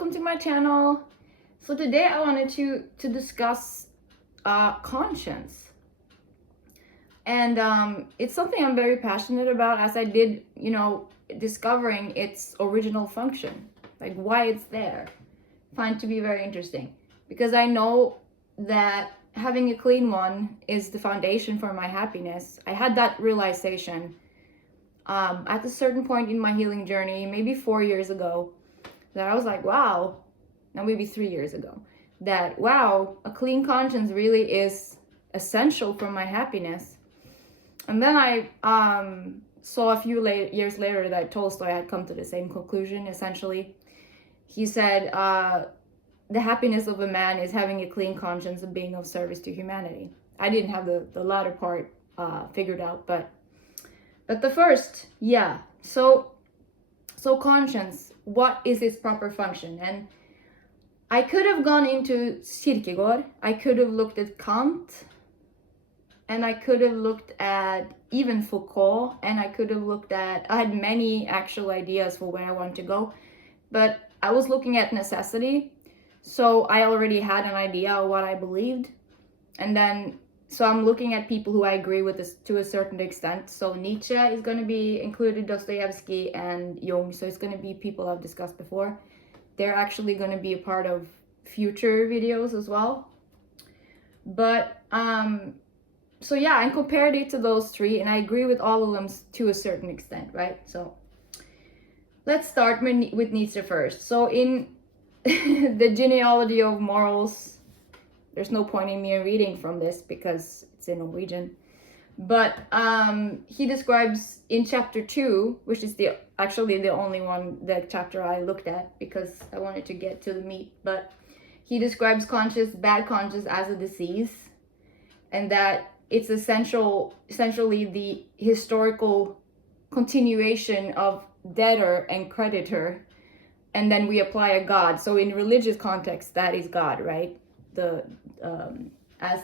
welcome to my channel. So today I wanted to discuss conscience, and it's something I'm very passionate about, as I did, discovering its original function, like why it's there. Find to be very interesting, because I know that having a clean one is the foundation for my happiness. I had that realization at a certain point in my healing journey, maybe 4 years ago, that I was like, wow, now maybe 3 years ago, that wow, a clean conscience really is essential for my happiness. And then I saw a few years later that Tolstoy had come to the same conclusion, essentially. He said, the happiness of a man is having a clean conscience and being of service to humanity. I didn't have the latter part figured out, but the first, yeah. So conscience, what is its proper function? And I could have gone into Kierkegaard, I could have looked at Kant, and I could have looked at even Foucault, and I could have looked at, I had many actual ideas for where I wanted to go, but I was looking at necessity. So I already had an idea of what I believed, and then so I'm looking at people who I agree with this to a certain extent. So Nietzsche is going to be included, Dostoevsky and Jung. So it's going to be people I've discussed before. They're actually going to be a part of future videos as well. But so yeah, I compared it to those three, and I agree with all of them to a certain extent, right? So let's start with Nietzsche first. So in the Genealogy of Morals, there's no point in me reading from this because it's in Norwegian, but he describes in chapter 2, which is actually the only one, the chapter I looked at because I wanted to get to the meat, but he describes bad conscience as a disease, and that it's essentially the historical continuation of debtor and creditor, and then we apply a God. So in religious context, that is God, right? As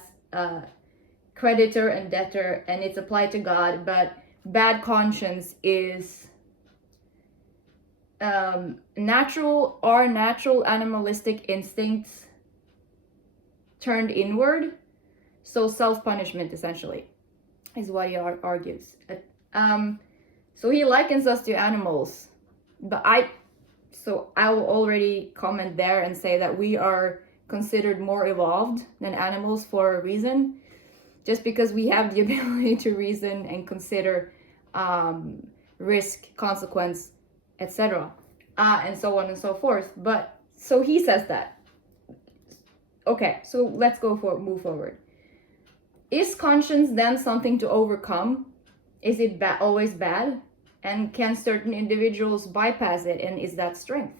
creditor and debtor, and it's applied to God. But bad conscience is natural animalistic instincts turned inward. So self-punishment, essentially, is what he argues. So he likens us to animals, but I will already comment there and say that we are considered more evolved than animals for a reason, just because we have the ability to reason and consider risk, consequence, etc., and so on and so forth. But so he says that. Okay, so let's move forward. Is conscience then something to overcome? Is it always bad? And can certain individuals bypass it? And is that strength?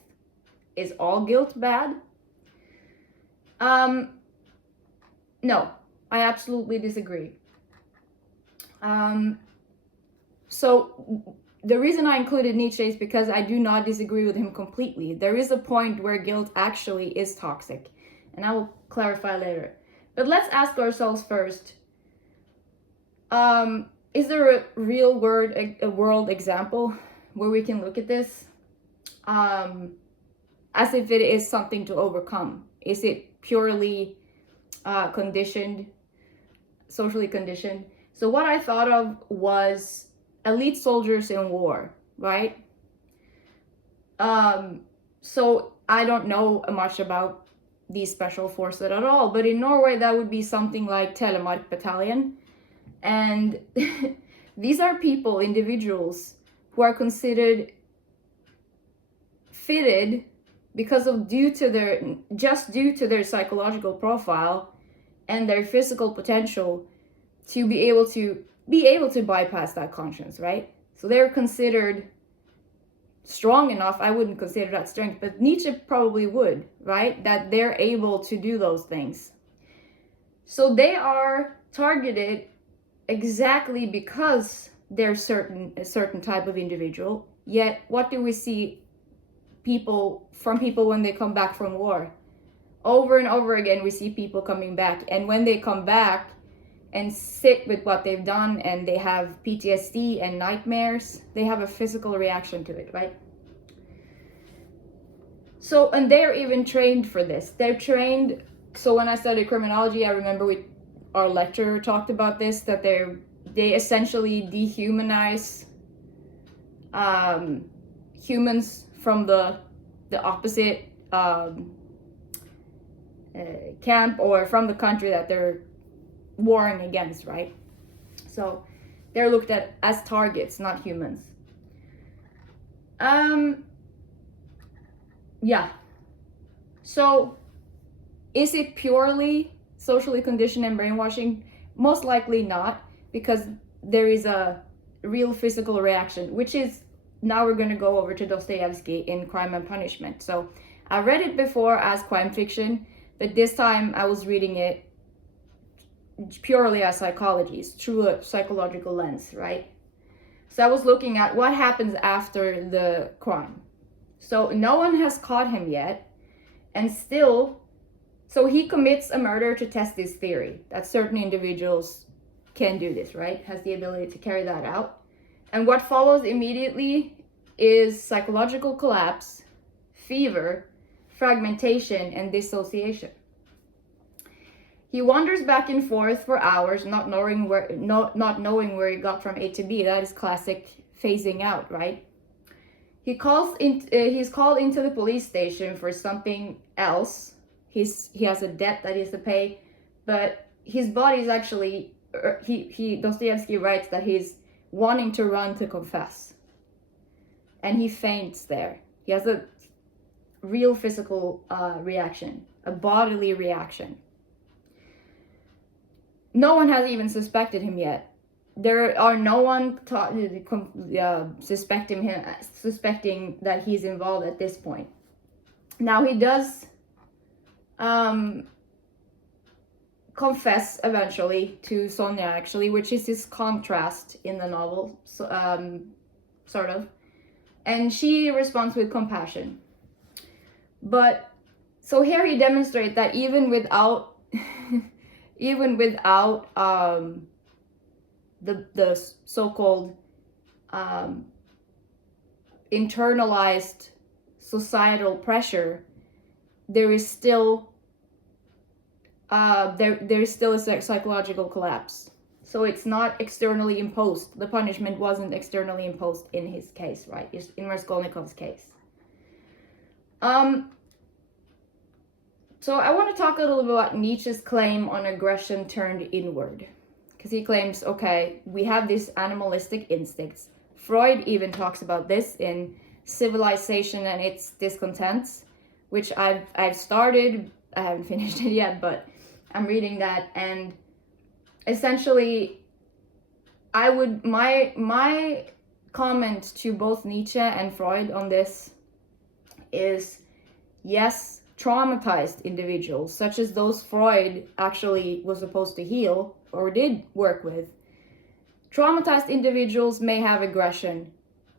Is all guilt bad? No, I absolutely disagree. So the reason I included Nietzsche is because I do not disagree with him completely. There is a point where guilt actually is toxic, and I will clarify later. But let's ask ourselves first, is there a real world example where we can look at this as if it is something to overcome? Is it purely socially conditioned? So what I thought of was elite soldiers in war, right? So I don't know much about these special forces at all, but in Norway that would be something like Telemark Battalion. And these are individuals who are considered fitted due to their psychological profile and their physical potential to be able to bypass that conscience, right? So they're considered strong enough. I wouldn't consider that strength, but Nietzsche probably would, right? That they're able to do those things. So they are targeted exactly because they're a certain type of individual. Yet what do we see people when they come back from war? Over and over again we see people coming back, and when they come back and sit with what they've done and they have PTSD and nightmares, they have a physical reaction to it, right? So, and they're even trained for this. They're trained. So when I studied criminology, I remember our lecturer talked about this, that they essentially dehumanize humans from the opposite camp, or from the country that they're warring against, right? So they're looked at as targets, not humans. Yeah. So is it purely socially conditioned and brainwashing? Most likely not, because there is a real physical reaction, which is, now we're going to go over to Dostoevsky in Crime and Punishment. So I read it before as crime fiction, but this time I was reading it purely as psychology, through a psychological lens, right? So I was looking at what happens after the crime. So no one has caught him yet, and still, so he commits a murder to test this theory that certain individuals can do this, right? Has the ability to carry that out. And what follows immediately is psychological collapse, fever, fragmentation, and dissociation. He wanders back and forth for hours, not knowing where he got from A to B. That is classic phasing out, right? He's called into the police station for something else. He has a debt that he has to pay, but his body is actually, Dostoevsky writes that he's wanting to run to confess, and he faints there. He has a real physical reaction, a bodily reaction. No one has even suspected him yet. There are no one suspecting that he's involved at this point. Now he does confess eventually to Sonia, actually, which is his contrast in the novel, sort of. And she responds with compassion. But so here he demonstrates that even without the so-called internalized societal pressure, there is still there is still a psychological collapse. So it's not externally imposed. The punishment wasn't externally imposed in his case, right? In Raskolnikov's case. So I want to talk a little bit about Nietzsche's claim on aggression turned inward. Because he claims, okay, we have these animalistic instincts. Freud even talks about this in Civilization and Its Discontents, which I've started. I haven't finished it yet, but I'm reading that. And essentially, my comment to both Nietzsche and Freud on this is, yes, traumatized individuals, such as those Freud actually was supposed to heal or did work with, traumatized individuals may have aggression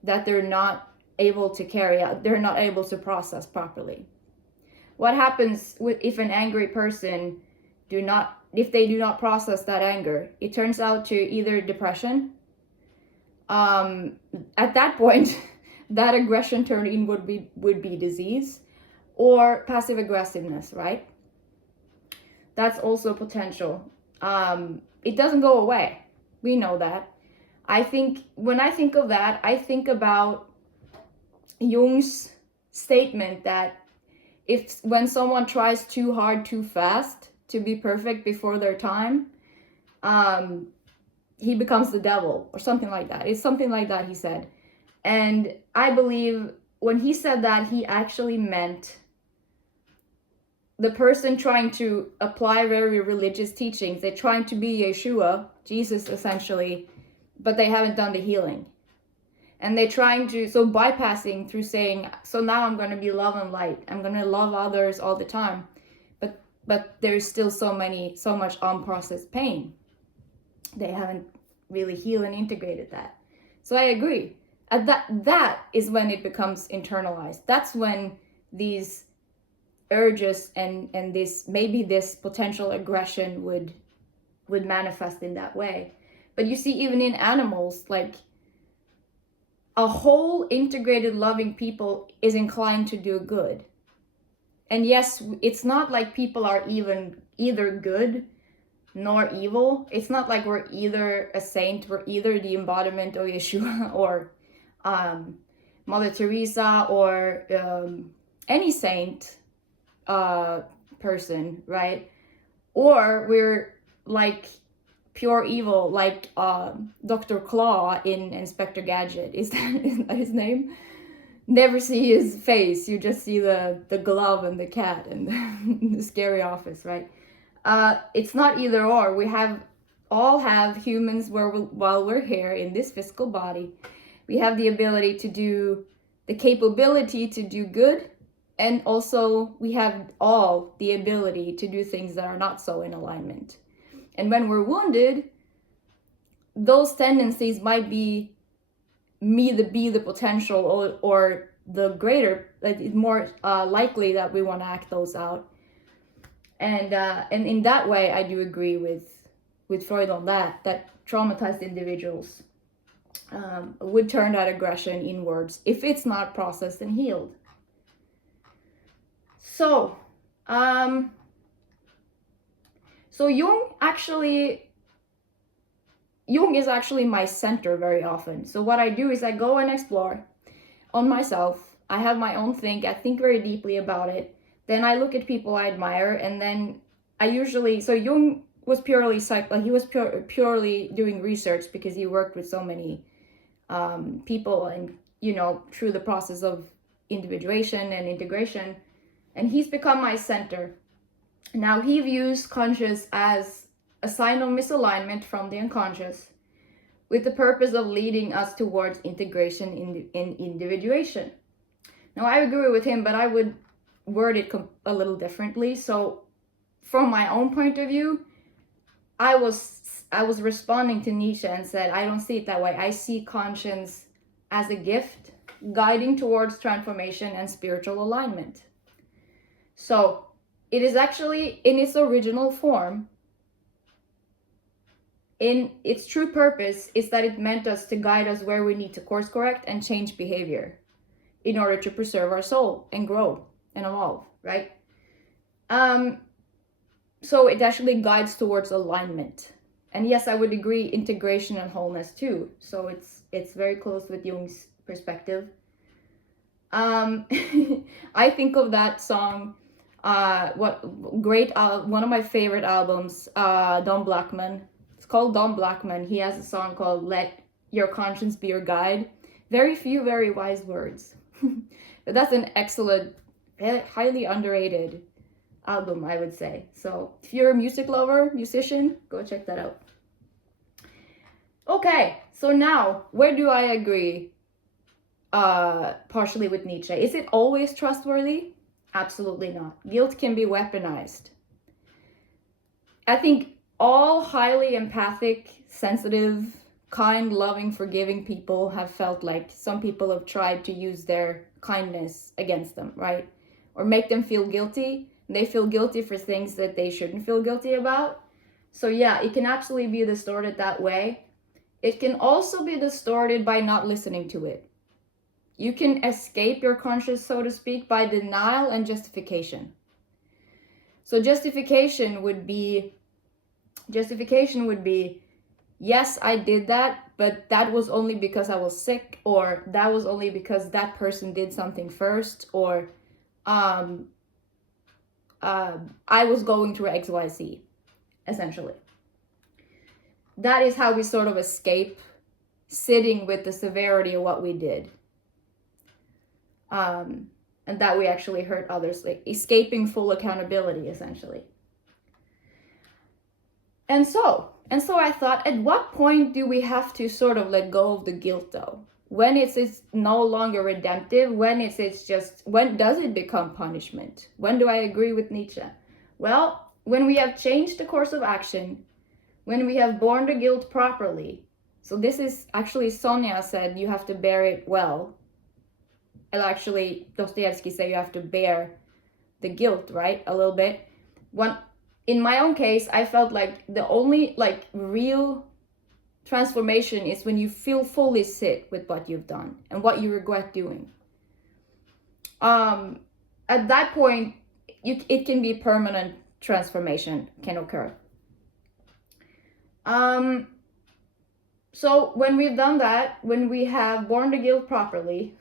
that they're not able to carry out, they're not able to process properly. What happens if an angry person if they do not process that anger? It turns out to either depression. At that point, that aggression turned in would be disease, or passive aggressiveness, right? That's also potential. It doesn't go away. We know that. When I think of that, I think about Jung's statement that when someone tries too hard, too fast to be perfect before their time, he becomes the devil, or something like that. It's something like that he said. And I believe when he said that, he actually meant the person trying to apply very religious teachings. They're trying to be Yeshua, Jesus essentially, but they haven't done the healing. And they're trying to, so bypassing through saying, so now I'm going to be love and light. I'm going to love others all the time. But there's still so much unprocessed pain. They haven't really healed and integrated that. So I agree. That is when it becomes internalized. That's when these urges and this potential aggression would manifest in that way. But you see, even in animals, like a whole integrated loving people is inclined to do good. And yes, it's not like people are even either good nor evil. It's not like we're either a saint, we're either the embodiment of Yeshua or Mother Teresa or any saint person, right? Or we're like pure evil, like Dr. Claw in Inspector Gadget. Is that his name? Never see his face, you just see the glove and the cat and the scary office, right? It's not either or. We all have humans while we're here in this physical body. We have the ability to do, the capability to do good, and also we have all the ability to do things that are not so in alignment. And when we're wounded, those tendencies might be the potential or the greater, it's more likely that we want to act those out. And in that way, I do agree with Freud on that traumatized individuals would turn that aggression inwards if it's not processed and healed. So Jung is actually my center very often. So what I do is I go and explore on myself. I have my own think. I think very deeply about it. Then I look at people I admire, and then so Jung was purely purely doing research because he worked with so many people, and through the process of individuation and integration, and he's become my center. Now he views conscious as a sign of misalignment from the unconscious, with the purpose of leading us towards integration in individuation. Now I agree with him, but I would word it a little differently. So from my own point of view, I was responding to Nietzsche and said, I don't see it that way. I see conscience as a gift guiding towards transformation and spiritual alignment. So it is actually, in its original form, in its true purpose, is that it meant us to guide us where we need to course correct and change behavior in order to preserve our soul and grow and evolve, right? So it actually guides towards alignment. And yes, I would agree, integration and wholeness too. So it's very close with Jung's perspective. I think of that song, one of my favorite albums, Don Blackman. It's called Don Blackman. He has a song called Let Your Conscience Be Your Guide. Very few, very wise words. But that's an excellent, highly underrated album, I would say. So if you're a music lover, musician, go check that out. Okay, so now, where do I agree partially with Nietzsche? Is it always trustworthy? Absolutely not. Guilt can be weaponized. I think all highly empathic, sensitive, kind, loving, forgiving people have felt like some people have tried to use their kindness against them, right? Or make them feel guilty. They feel guilty for things that they shouldn't feel guilty about. So yeah, it can absolutely be distorted that way. It can also be distorted by not listening to it. You can escape your conscience, so to speak, by denial and justification. So justification would be, yes, I did that, but that was only because I was sick, or that was only because that person did something first, or I was going through XYZ, essentially. That is how we sort of escape sitting with the severity of what we did. And that we actually hurt others, like escaping full accountability, essentially. And so I thought, at what point do we have to sort of let go of the guilt, though? When it's no longer redemptive, when does it become punishment? When do I agree with Nietzsche? Well, when we have changed the course of action, when we have borne the guilt properly. So this is actually, Sonia said you have to bear it well. And actually, Dostoevsky said you have to bear the guilt, right? A little bit. In my own case, I felt like the only real transformation is when you feel fully sit with what you've done and what you regret doing. At that point, it can be permanent transformation can occur. So when we've done that, when we have borne the guilt properly,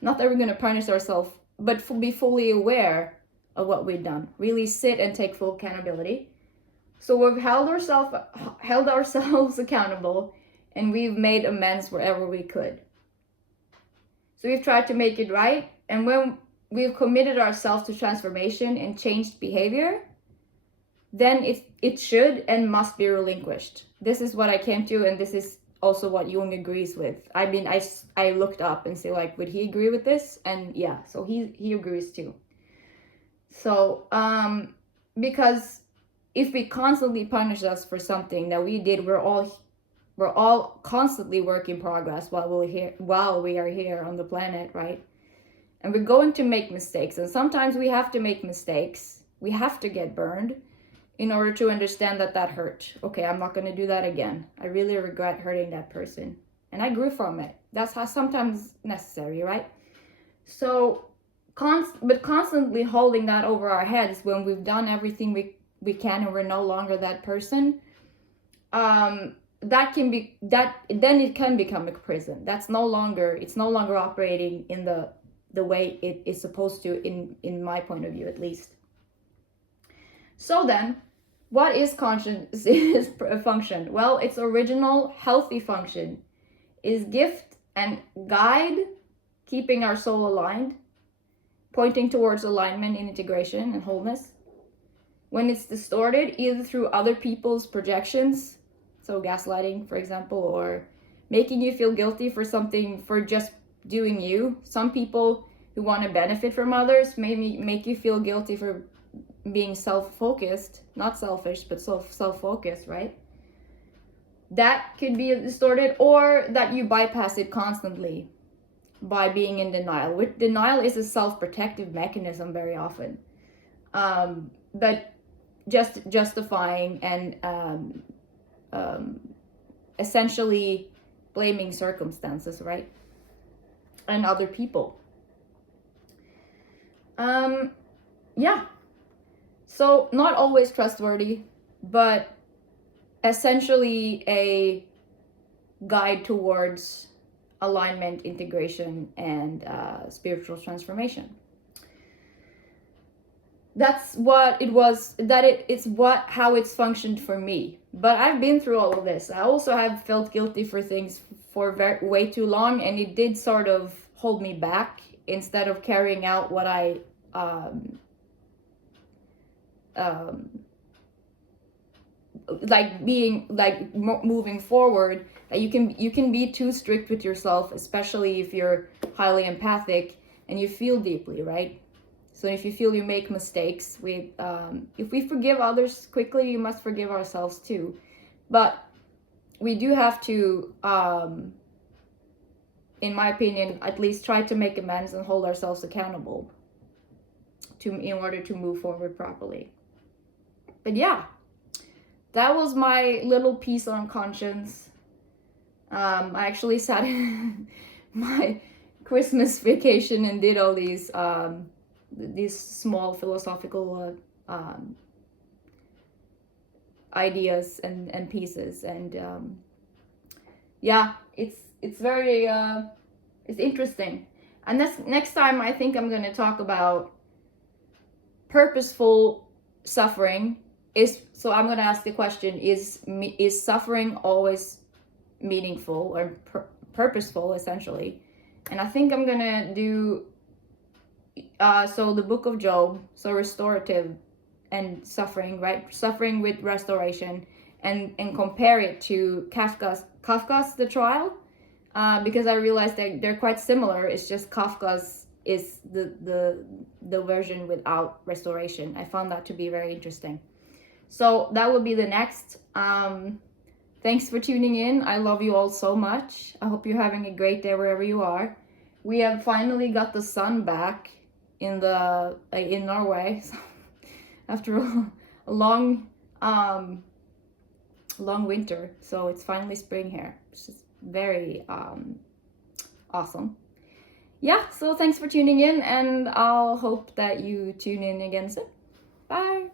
not that we're going to punish ourselves, but be fully aware of what we've done, really sit and take full accountability. So we've held ourselves accountable, and we've made amends wherever we could. So we've tried to make it right, and when we've committed ourselves to transformation and changed behavior, then it should and must be relinquished. This is what I came to, and this is also what Jung agrees with. I mean, I looked up and say, like, would he agree with this? And yeah, so he agrees too. So because if we constantly punish us for something that we did, we're all constantly work in progress while we are here on the planet, right? And we're going to make mistakes, and sometimes we have to make mistakes. We have to get burned in order to understand that hurt. Okay, I'm not going to do that again. I really regret hurting that person, and I grew from it. That's how sometimes necessary, right? So but constantly holding that over our heads when we've done everything we can and we're no longer that person, then it can become a prison. It's no longer operating in the way it is supposed to, in my point of view at least. So then, what is conscious function? Well, its original healthy function is gift and guide, keeping our soul aligned, pointing towards alignment and integration and wholeness. When it's distorted, either through other people's projections, so gaslighting, for example, or making you feel guilty for something, for just doing you. Some people who want to benefit from others maybe make you feel guilty for being self-focused, not selfish, but self-focused, right? That could be distorted, or that you bypass it constantly by being in denial. Denial is a self-protective mechanism very often, but just justifying and essentially blaming circumstances, right? And other people. Yeah. So not always trustworthy, but essentially a guide towards alignment, integration, and spiritual transformation. That's what it was. How it's functioned for me. But I've been through all of this. I also have felt guilty for things for way too long, and it did sort of hold me back instead of carrying out what I moving forward. That you can be too strict with yourself, especially if you're highly empathic and you feel deeply, right? So if you feel you make mistakes, if we forgive others quickly, you must forgive ourselves too. But we do have to, in my opinion, at least try to make amends and hold ourselves accountable in order to move forward properly. But yeah, that was my little piece on conscience. I actually sat in my Christmas vacation and did all these small philosophical ideas and pieces, and yeah, it's very it's interesting. And next time I think I'm going to talk about purposeful suffering. So I'm going to ask the question, is suffering always meaningful or purposeful, essentially? And I think I'm going to do so the book of Job, so restorative and suffering, right? Suffering with restoration, and compare it to Kafka's The Trial, because I realized that they're quite similar. It's just Kafka's is the version without restoration. I found that to be very interesting. So that will be the next. Thanks for tuning in. I love you all so much. I hope you're having a great day wherever you are. We have finally got the sun back in Norway after a long winter. So it's finally spring here, which is very awesome. Yeah, so thanks for tuning in, and I'll hope that you tune in again soon. Bye.